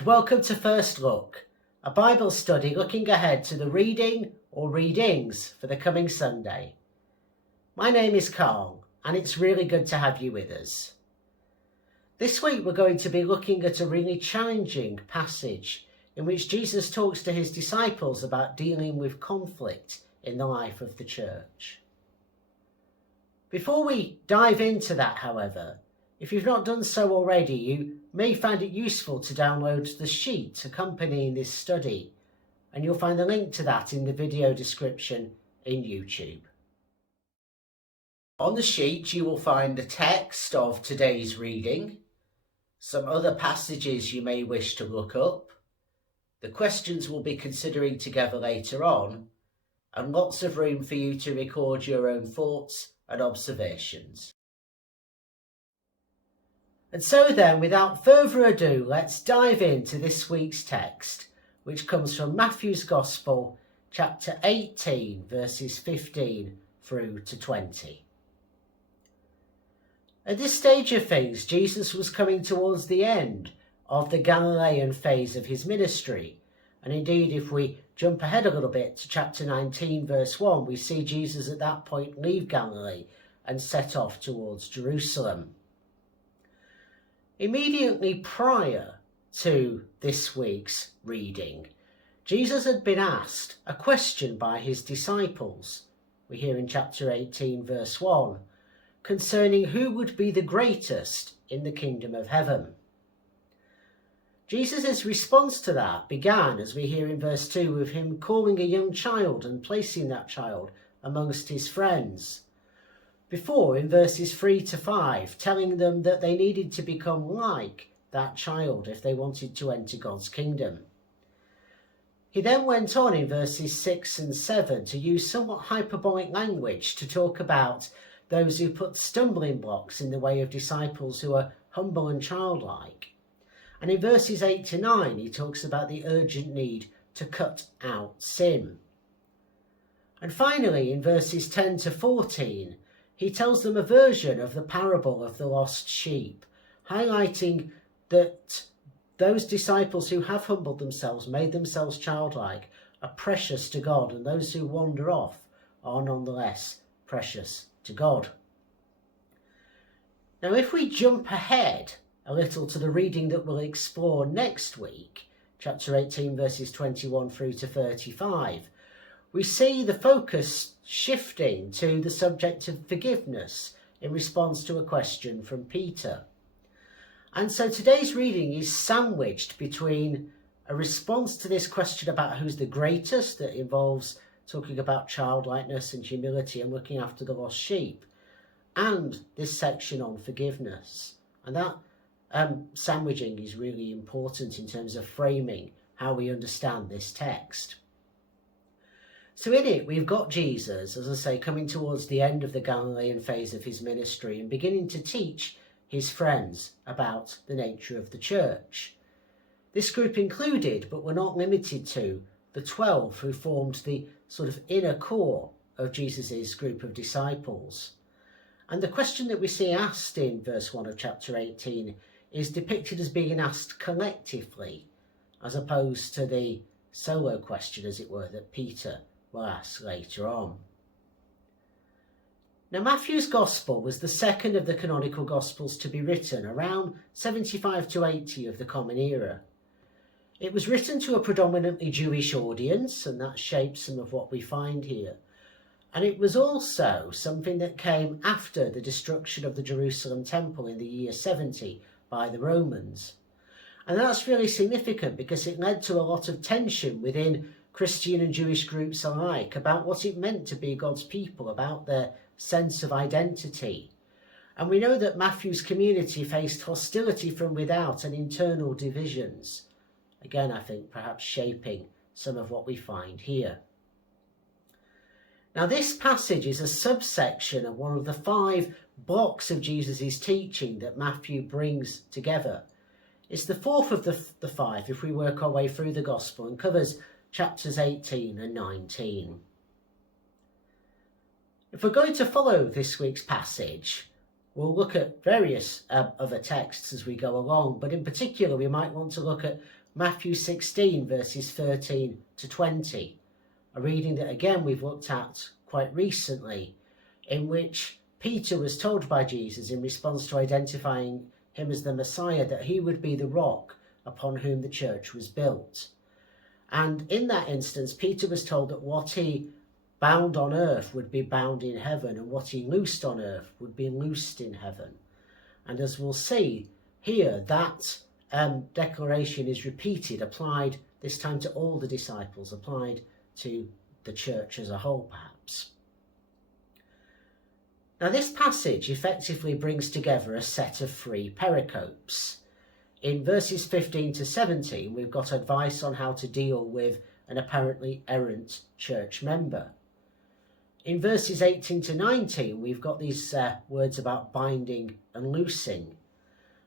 and welcome to First Look, a Bible study looking ahead to the reading or readings for the coming Sunday. My name is Carl, and it's really good to have you with us. This week we're going to be looking at a really challenging passage in which Jesus talks to his disciples about dealing with conflict in the life of the church. Before we dive into that, however, if you've not done so already, you may find it useful to download the sheet accompanying this study, and you'll find the link to that in the video description in YouTube. On the sheet you will find the text of today's reading, some other passages you may wish to look up, the questions we'll be considering together later on, and lots of room for you to record your own thoughts and observations. And so then, without further ado, let's dive into this week's text, which comes from Matthew's Gospel, chapter 18, verses 15 through to 20. At this stage of things, Jesus was coming towards the end of the Galilean phase of his ministry. And indeed, if we jump ahead a little bit to chapter 19, verse 1, we see Jesus at that point leave Galilee and set off towards Jerusalem. Immediately prior to this week's reading, Jesus had been asked a question by his disciples, we hear in chapter 18 verse 1, concerning who would be the greatest in the kingdom of heaven. Jesus' response to that began, as we hear in verse 2, with him calling a young child and placing that child amongst his friends. Before, in verses 3 to 5, telling them that they needed to become like that child if they wanted to enter God's kingdom. He then went on in verses 6 and 7 to use somewhat hyperbolic language to talk about those who put stumbling blocks in the way of disciples who are humble and childlike. And in verses 8 to 9, he talks about the urgent need to cut out sin. And finally, in verses 10 to 14, he tells them a version of the parable of the lost sheep, highlighting that those disciples who have humbled themselves, made themselves childlike, are precious to God, and those who wander off are nonetheless precious to God. Now, if we jump ahead a little to the reading that we'll explore next week, chapter 18, verses 21 through to 35, we see the focus shifting to the subject of forgiveness in response to a question from Peter. And so today's reading is sandwiched between a response to this question about who's the greatest, that involves talking about childlikeness and humility and looking after the lost sheep, and this section on forgiveness. And that sandwiching is really important in terms of framing how we understand this text. So in it, we've got Jesus, as I say, coming towards the end of the Galilean phase of his ministry and beginning to teach his friends about the nature of the church. This group included, but were not limited to, the 12 who formed the sort of inner core of Jesus's group of disciples. And the question that we see asked in verse 1 of chapter 18 is depicted as being asked collectively, as opposed to the solo question, as it were, that Peter will ask later on. Now, Matthew's Gospel was the second of the canonical Gospels to be written around 75 to 80 of the Common Era. It was written to a predominantly Jewish audience, and that shapes some of what we find here. And it was also something that came after the destruction of the Jerusalem temple in the year 70 by the Romans. And that's really significant because it led to a lot of tension within Christian and Jewish groups alike about what it meant to be God's people, about their sense of identity. And we know that Matthew's community faced hostility from without and internal divisions. Again, I think perhaps shaping some of what we find here. Now, this passage is a subsection of one of the 5 blocks of Jesus' teaching that Matthew brings together. It's the fourth of the 5 if we work our way through the Gospel, and covers chapters 18 and 19. If we're going to follow this week's passage, we'll look at various other texts as we go along, but in particular we might want to look at Matthew 16 verses 13 to 20, a reading that again we've looked at quite recently, in which Peter was told by Jesus in response to identifying him as the Messiah that he would be the rock upon whom the church was built. And in that instance, Peter was told that what he bound on earth would be bound in heaven, and what he loosed on earth would be loosed in heaven. And as we'll see here, that declaration is repeated, applied this time to all the disciples, applied to the church as a whole perhaps. Now this passage effectively brings together a set of 3 pericopes. In verses 15 to 17, we've got advice on how to deal with an apparently errant church member. In verses 18 to 19, we've got these words about binding and loosing.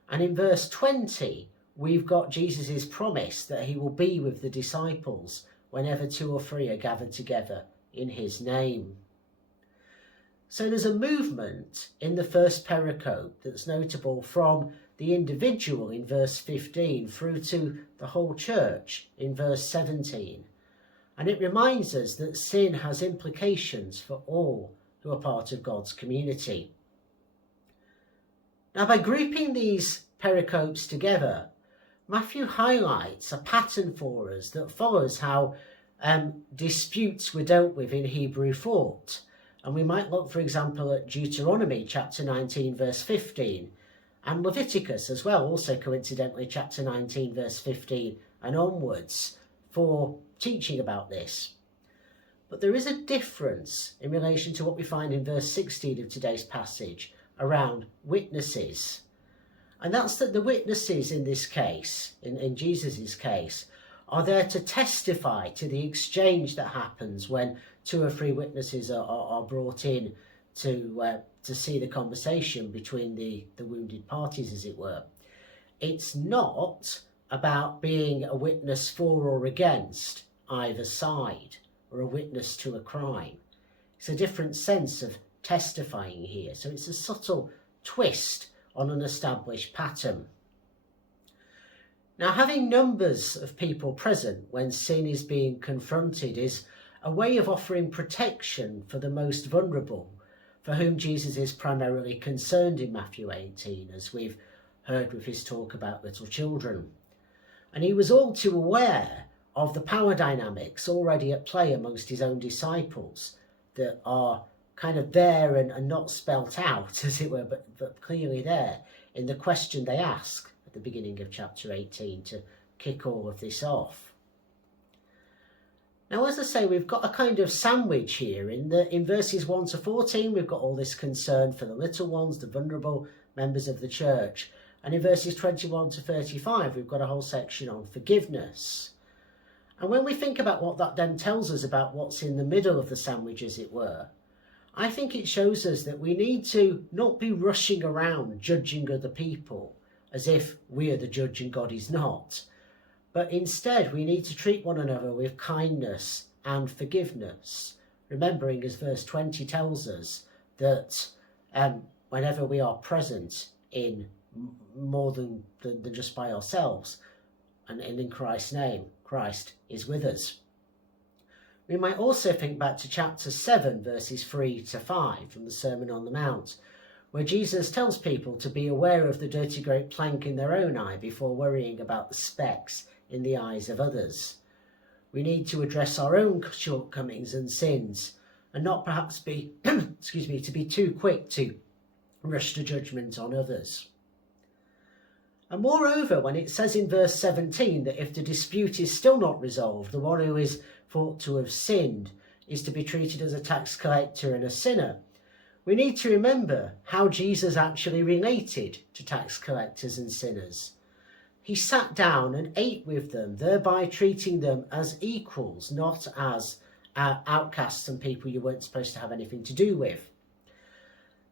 And in verse 20, we've got Jesus' promise that he will be with the disciples whenever 2 or 3 are gathered together in his name. So there's a movement in the first pericope that's notable from the individual in verse 15 through to the whole church in verse 17. And it reminds us that sin has implications for all who are part of God's community. Now, by grouping these pericopes together, Matthew highlights a pattern for us that follows how disputes were dealt with in Hebrew thought. And we might look, for example, at Deuteronomy chapter 19, verse 15, and Leviticus as well, also coincidentally chapter 19, verse 15 and onwards, for teaching about this. But there is a difference in relation to what we find in verse 16 of today's passage around witnesses. And that's that the witnesses in this case, in Jesus' case, are there to testify to the exchange that happens when 2 or 3 witnesses are brought in to see the conversation between the wounded parties, as it were. It's not about being a witness for or against either side, or a witness to a crime. It's a different sense of testifying here. So it's a subtle twist on an established pattern. Now, having numbers of people present when sin is being confronted is a way of offering protection for the most vulnerable, for whom Jesus is primarily concerned in Matthew 18, as we've heard with his talk about little children. And he was all too aware of the power dynamics already at play amongst his own disciples that are kind of there and not spelt out, as it were, but clearly there in the question they ask at the beginning of chapter 18 to kick all of this off. Now, as I say, we've got a kind of sandwich here in verses 1 to 14, we've got all this concern for the little ones, the vulnerable members of the church. And in verses 21 to 35, we've got a whole section on forgiveness. And when we think about what that then tells us about what's in the middle of the sandwich, as it were, I think it shows us that we need to not be rushing around judging other people as if we are the judge and God is not. But instead, we need to treat one another with kindness and forgiveness, remembering, as verse 20 tells us, that whenever we are present in more than just by ourselves, and in Christ's name, Christ is with us. We might also think back to chapter 7, verses 3 to 5 from the Sermon on the Mount, where Jesus tells people to be aware of the dirty great plank in their own eye before worrying about the specks in the eyes of others. We need to address our own shortcomings and sins and not perhaps be, to be too quick to rush to judgment on others. And moreover, when it says in verse 17 that if the dispute is still not resolved, the one who is thought to have sinned is to be treated as a tax collector and a sinner, we need to remember how Jesus actually related to tax collectors and sinners. He sat down and ate with them, thereby treating them as equals, not as outcasts and people you weren't supposed to have anything to do with.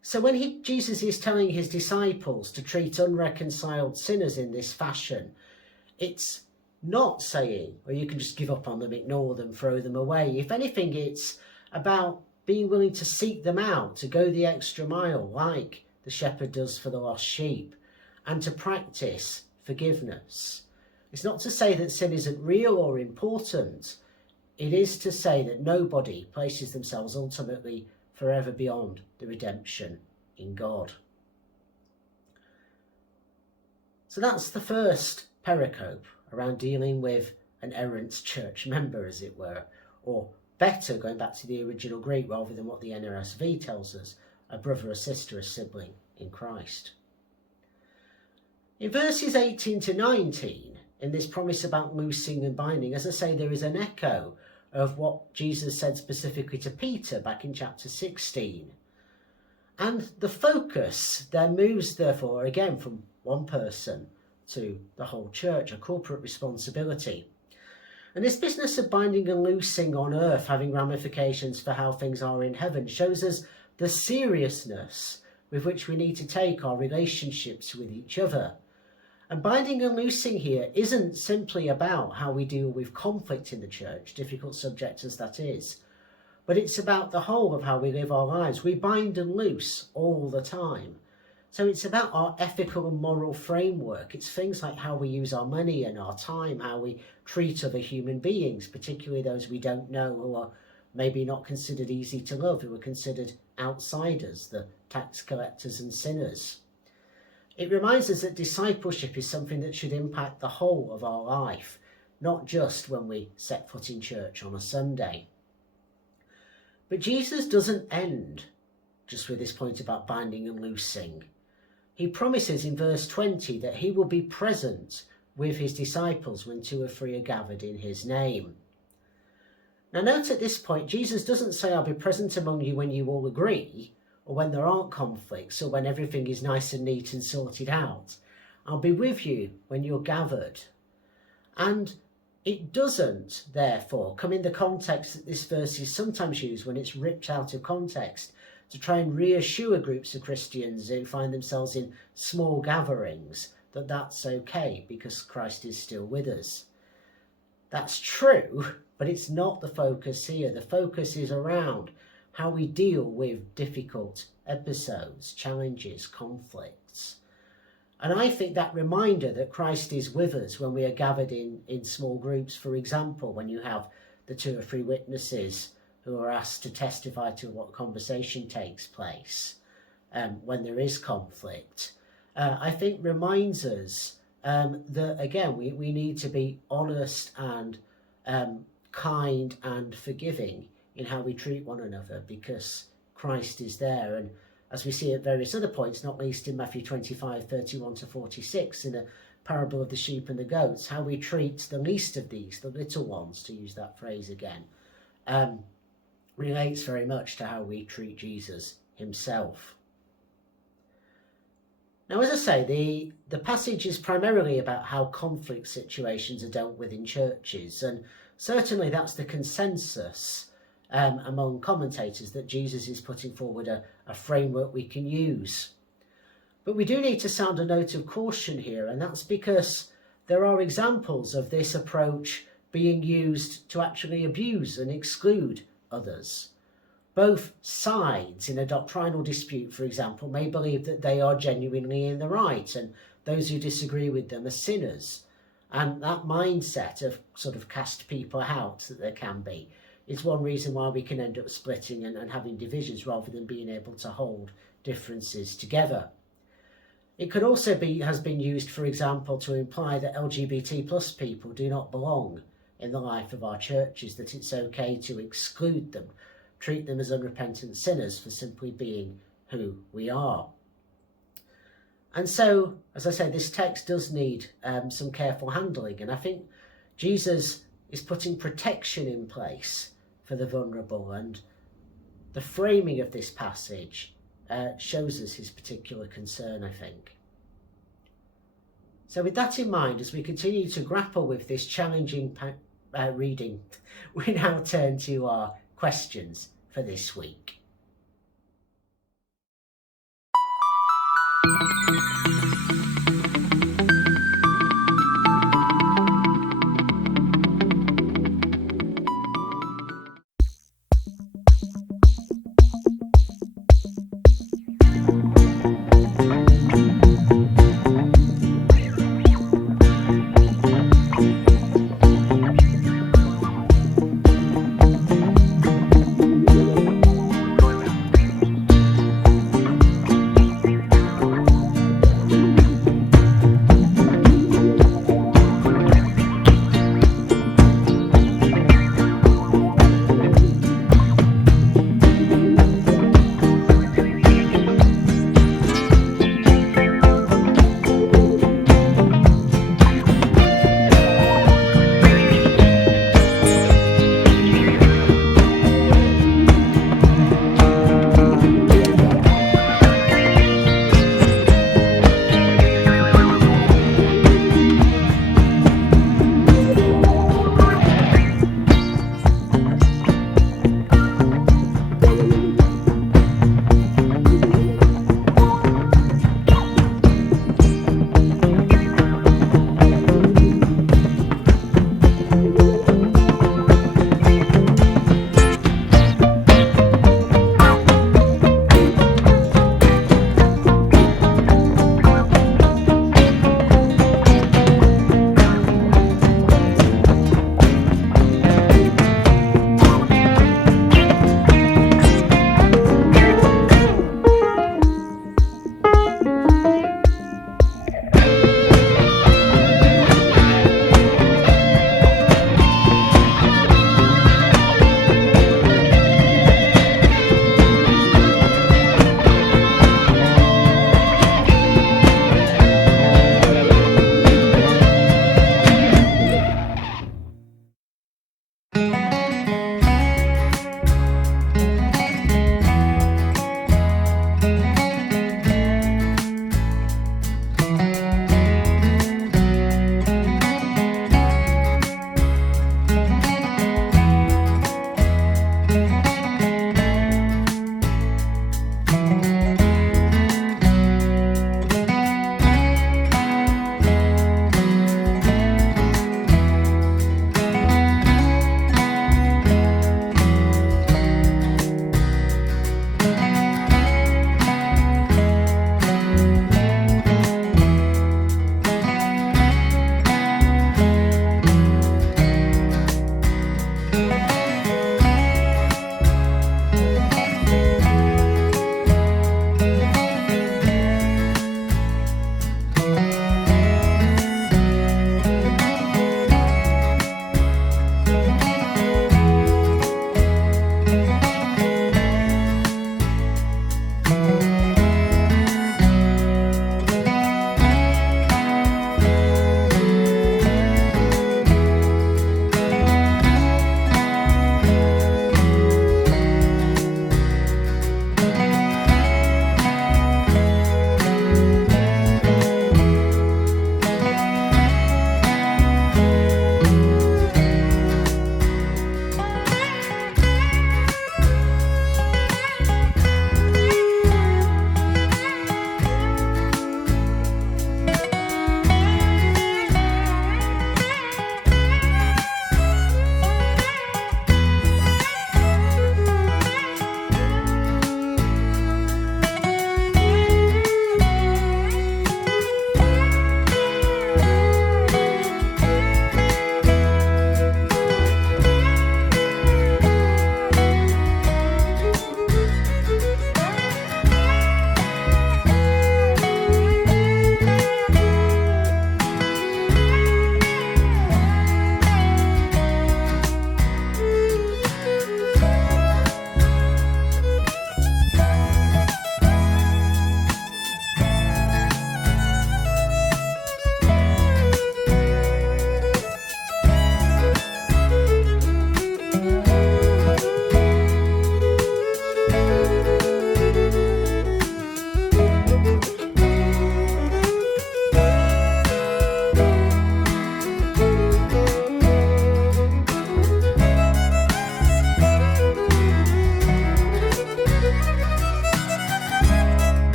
So when Jesus is telling his disciples to treat unreconciled sinners in this fashion, it's not saying, or you can just give up on them, ignore them, throw them away. If anything, it's about being willing to seek them out, to go the extra mile, like the shepherd does for the lost sheep, and to practice forgiveness. It's not to say that sin isn't real or important. It is to say that nobody places themselves ultimately forever beyond the redemption in God. So that's the first pericope around dealing with an errant church member, as it were, or better, going back to the original Greek rather than what the NRSV tells us, a brother, a sister, a sibling in Christ. In verses 18 to 19, in this promise about loosing and binding, as I say, there is an echo of what Jesus said specifically to Peter back in chapter 16. And the focus then moves, therefore, again from one person to the whole church, a corporate responsibility. And this business of binding and loosing on earth, having ramifications for how things are in heaven, shows us the seriousness with which we need to take our relationships with each other. And binding and loosing here isn't simply about how we deal with conflict in the church, difficult subject as that is, but it's about the whole of how we live our lives. We bind and loose all the time. So it's about our ethical and moral framework. It's things like how we use our money and our time, how we treat other human beings, particularly those we don't know who are maybe not considered easy to love, who are considered outsiders, the tax collectors and sinners. It reminds us that discipleship is something that should impact the whole of our life, not just when we set foot in church on a Sunday. But Jesus doesn't end just with this point about binding and loosing. He promises in verse 20 that he will be present with his disciples when 2 or 3 are gathered in his name. Now note at this point, Jesus doesn't say, I'll be present among you when you all agree, or when there aren't conflicts, or when everything is nice and neat and sorted out. I'll be with you when you're gathered. And it doesn't, therefore, come in the context that this verse is sometimes used when it's ripped out of context to try and reassure groups of Christians who find themselves in small gatherings that that's okay because Christ is still with us. That's true, but it's not the focus here. The focus is around how we deal with difficult episodes, challenges, conflicts. And I think that reminder that Christ is with us when we are gathered in small groups, for example, when you have the 2 or 3 witnesses who are asked to testify to what conversation takes place, when there is conflict, I think reminds us that, again, we need to be honest and kind and forgiving in how we treat one another because Christ is there. And as we see at various other points, not least in Matthew 25:31 to 46, in the parable of the sheep and the goats, how we treat the least of these, the little ones, to use that phrase again, relates very much to how we treat Jesus himself. Now, as I say, the passage is primarily about how conflict situations are dealt with in churches, and certainly that's the consensus among commentators, that Jesus is putting forward a framework we can use. But we do need to sound a note of caution here, and that's because there are examples of this approach being used to actually abuse and exclude others. Both sides in a doctrinal dispute, for example, may believe that they are genuinely in the right, and those who disagree with them are sinners. And that mindset of sort of cast people out that there can be is one reason why we can end up splitting and having divisions rather than being able to hold differences together. It could also has been used, for example, to imply that LGBT plus people do not belong in the life of our churches, that it's okay to exclude them, treat them as unrepentant sinners for simply being who we are. And so, as I say, this text does need some careful handling, and I think Jesus is putting protection in place for the vulnerable, and the framing of this passage shows us his particular concern, I think. So with that in mind, as we continue to grapple with this challenging reading, we now turn to our questions for this week.